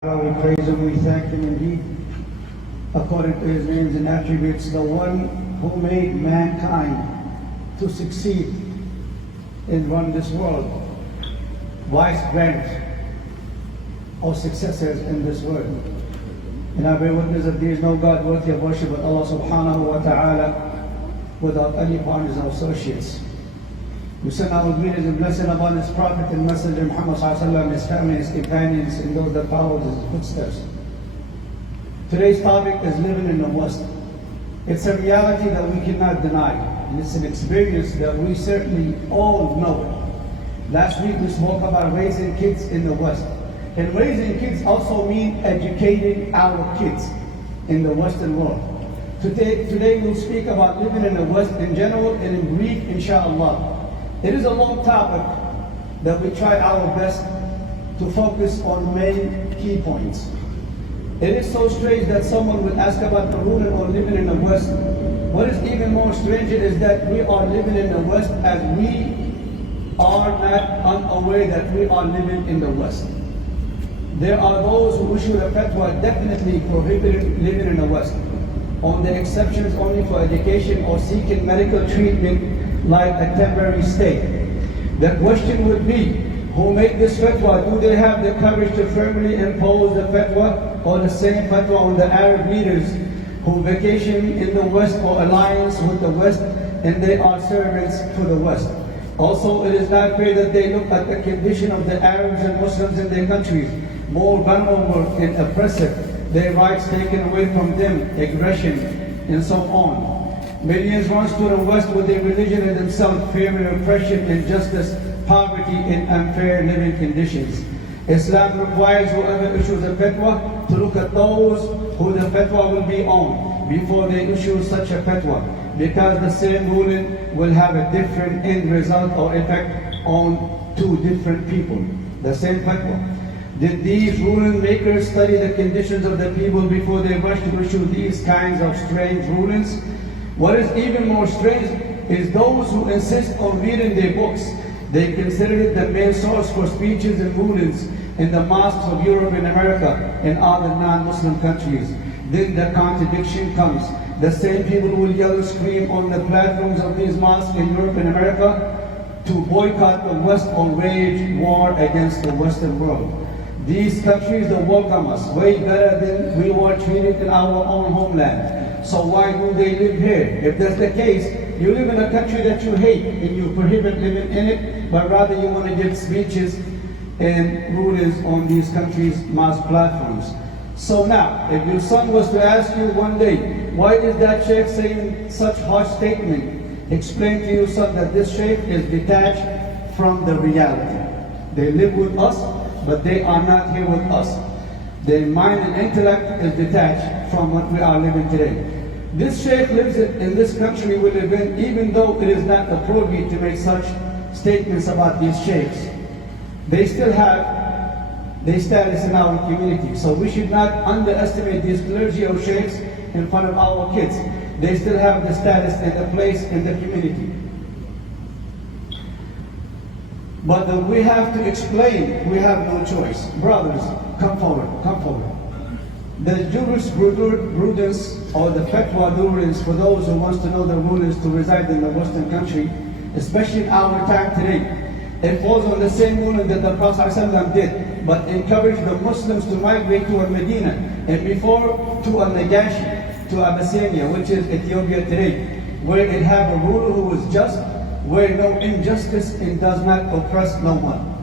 We praise Him, we thank Him indeed, according to His names and attributes, the one who made mankind to succeed and run this world, vice grant or successors in this world. And I bear witness that there is no God worthy of worship but Allah subhanahu wa ta'ala, without any partners or associates. We send our greetings and blessing upon His Prophet and Messenger Muhammad sallallahu alaihi wasallam, His family, His companions, and those that follow His footsteps. Today's topic is living in the West. It's a reality that we cannot deny, and it's an experience that we certainly all know it. Last week we spoke about raising kids in the West. And raising kids also means educating our kids in the Western world. Today we'll speak about living in the West in general and in brief, inshallah. It is a long topic that we try our best to focus on main key points. It is so strange that someone would ask about the ruling or living in the West. What is even more strange is that we are living in the West as we are not unaware that we are living in the West. There are those who issue a fatwa definitely prohibiting living in the West, on the exceptions only for education or seeking medical treatment like a temporary stay. The question would be, who made this fatwa? Do they have the courage to firmly impose the fatwa, or the same fatwa on the Arab leaders who vacation in the West or alliance with the West and they are servants to the West? Also, it is not fair that they look at the condition of the Arabs and Muslims in their countries, more vulnerable and oppressive, their rights taken away from them, aggression, and so on. Millions runs to the West with their religion and themselves, fearing oppression, injustice, poverty, and unfair living conditions. Islam requires whoever issues a fatwa to look at those who the fatwa will be on before they issue such a fatwa, because the same ruling will have a different end result or effect on two different people. The same fatwa. Did these ruling makers study the conditions of the people before they rush to issue these kinds of strange rulings? What is even more strange is those who insist on reading their books. They consider it the main source for speeches and rulings in the mosques of Europe and America and other non-Muslim countries. Then the contradiction comes. The same people will yell and scream on the platforms of these mosques in Europe and America to boycott the West or wage war against the Western world. These countries that welcome us way better than we were treated in our own homeland. So why do they live here? If that's the case, you live in a country that you hate and you prohibit living in it, but rather you want to give speeches and rulings on these countries' mosque platforms. So now, if your son was to ask you one day, why is that Sheikh saying such harsh statement? Explain to your son that this Sheikh is detached from the reality. They live with us, but they are not here with us. Their mind and intellect is detached from what we are living today. This Sheikh lives in this country we live in, even though it is not appropriate to make such statements about these Sheikhs. They still have their status in our community. So we should not underestimate these clergy or Sheikhs in front of our kids. They still have the status and the place in the community. But we have to explain, we have no choice. Brothers, come forward, come forward. The jurisprudence or the fatwa rulings for those who wants to know the rulings to reside in the Western country, especially in our time today, it falls on the same ruling that the Prophet ﷺ did, but encouraged the Muslims to migrate to Medina and before to Najashi, to Abyssinia, which is Ethiopia today, where it have a ruler who is just, where no injustice and does not oppress no one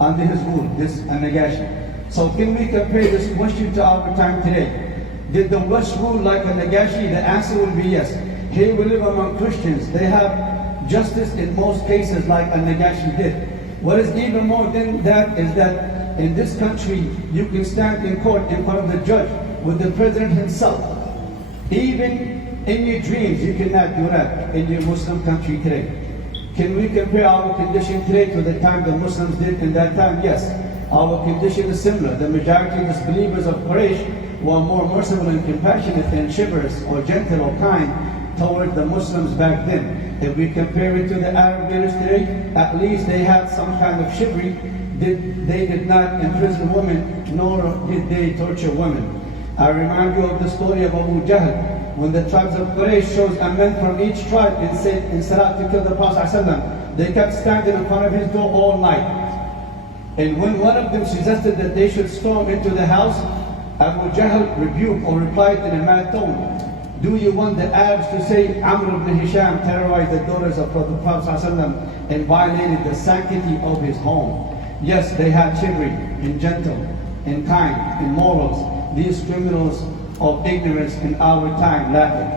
under his rule, this Najashi. So can we compare this question to our time today? Did the West rule like a Najashi? The answer will be yes. Here we live among Christians. They have justice in most cases like a Najashi did. What is even more than that is that in this country you can stand in court in front of the judge with the president himself. Even in your dreams you cannot do that in your Muslim country today. Can we compare our condition today to the time the Muslims did in that time? Yes. Our condition is similar. The majority of the believers of Quraysh were more merciful and compassionate and chivalrous or gentle or kind toward the Muslims back then. If we compare it to the Arab leaders today, at least they had some kind of chivalry they did not imprison women, nor did they torture women. I remind you of the story of Abu Jahl, when the tribes of Quraysh chose a man from each tribe in Salat to kill the Prophet ﷺ. They kept standing in front of his door all night. And when one of them suggested that they should storm into the house, Abu Jahl rebuked or replied in a mad tone, "Do you want the Arabs to say Amr ibn Hisham terrorized the daughters of the Prophet ﷺ and violated the sanctity of his home? Yes, they had chivalry and gentle and kind and morals. These criminals of ignorance in our time lacking.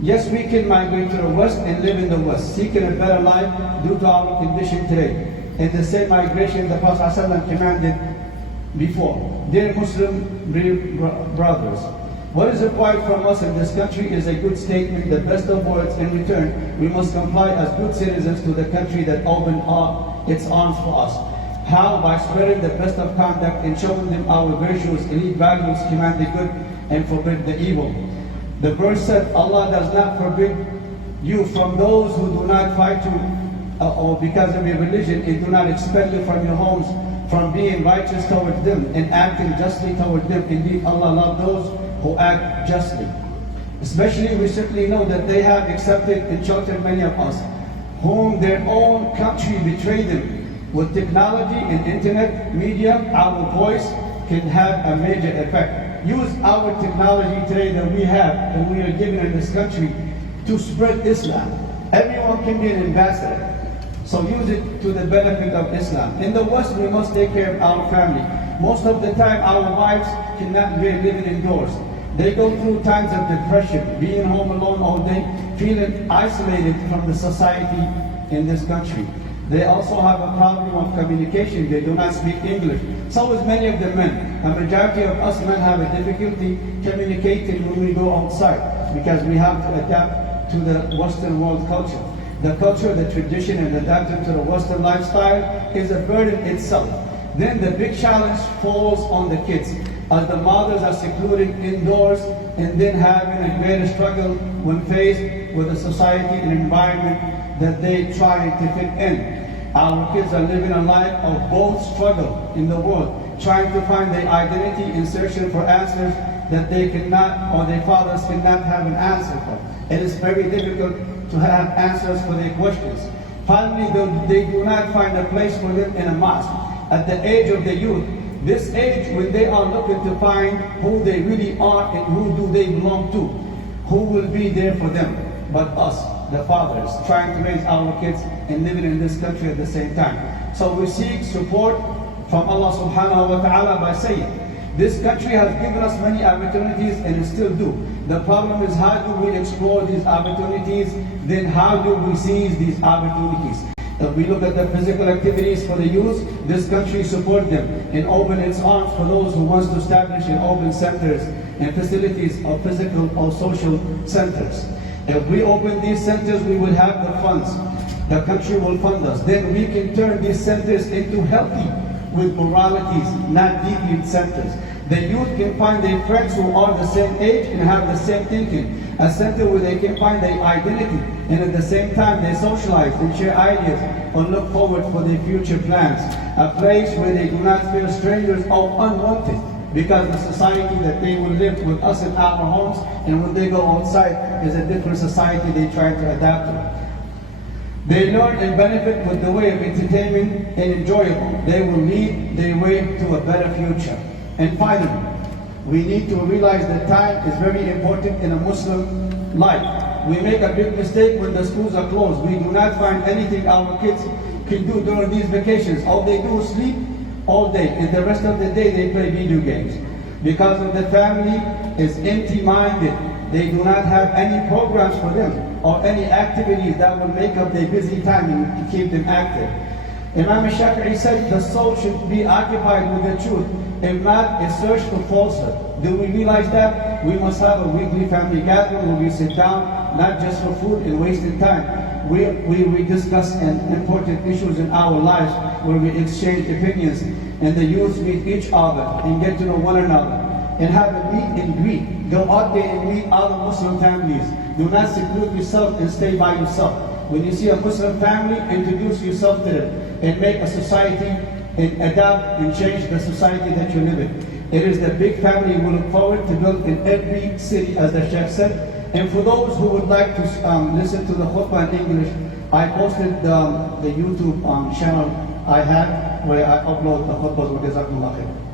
Yes, we can migrate to the West and live in the West, seeking a better life due to our condition today. And the same migration the Prophet ﷺ commanded before. Dear Muslim brothers, what is required from us in this country is a good statement, the best of words. In return, we must comply as good citizens to the country that opened its arms for us. How? By spreading the best of conduct and showing them our virtues, elite values, command the good and forbid the evil. The verse said, Allah does not forbid you from those who do not fight you or because of your religion, and do not expel you from your homes from being righteous towards them and acting justly toward them. Indeed, Allah loves those who act justly. Especially we certainly know that they have accepted and sheltered many of us, whom their own country betrayed them. With technology and internet media, our voice can have a major effect. Use our technology today that we have and we are given in this country to spread Islam. Everyone can be an ambassador. So use it to the benefit of Islam. In the West, we must take care of our family. Most of the time, our wives cannot be living indoors. They go through times of depression, being home alone all day, feeling isolated from the society in this country. They also have a problem of communication. They do not speak English. So as many of the men. A majority of us men have a difficulty communicating when we go outside because we have to adapt to the Western world culture. The culture, the tradition, and adapting to the Western lifestyle is a burden itself. Then the big challenge falls on the kids, as the mothers are secluded indoors and then having a greater struggle when faced with a society and environment that they try to fit in. Our kids are living a life of both struggle in the world, trying to find their identity in searching for answers that they cannot, or their fathers cannot have an answer for. It is very difficult to have answers for their questions. Finally, they do not find a place for them in a mosque. At the age of the youth, this age when they are looking to find who they really are and who do they belong to, who will be there for them but us, the fathers, trying to raise our kids and living in this country at the same time. So we seek support from Allah subhanahu wa ta'ala by saying, this country has given us many opportunities and it still do. The problem is, how do we explore these opportunities? Then how do we seize these opportunities? If we look at the physical activities for the youth, this country support them and open its arms for those who wants to establish and open centers and facilities of physical or social centers. If we open these centers, we will have the funds. The country will fund us. Then we can turn these centers into healthy with moralities, not deviant centers. The youth can find their friends who are the same age and have the same thinking. A center where they can find their identity and at the same time they socialize and share ideas or look forward for their future plans. A place where they do not feel strangers or unwanted, because the society that they will live with us in our homes and when they go outside is a different society they try to adapt to. They learn and benefit with the way of entertainment and enjoyable. They will lead their way to a better future. And finally, we need to realize that time is very important in a Muslim life. We make a big mistake when the schools are closed. We do not find anything our kids can do during these vacations. All they do is sleep all day, and the rest of the day they play video games. Because of the family is empty-minded. They do not have any programs for them or any activities that will make up their busy time and keep them active. Imam Shafi'i said the soul should be occupied with the truth, if not a search for falsehood. Do we realize that? We must have a weekly family gathering where we sit down, not just for food and wasting time. We discuss important issues in our lives where we exchange opinions and the youth meet each other and get to know one another and have a meet and greet. Go out there and meet other Muslim families. Do not seclude yourself and stay by yourself. When you see a Muslim family, introduce yourself to them. and make a society and adapt and change the society that you live in. It is the big family we look forward to build in every city, as the Sheikh said. And for those who would like to listen to the khutbah in English, I posted the YouTube channel I have where I upload the khutbahs. Wa jazakumullah khair.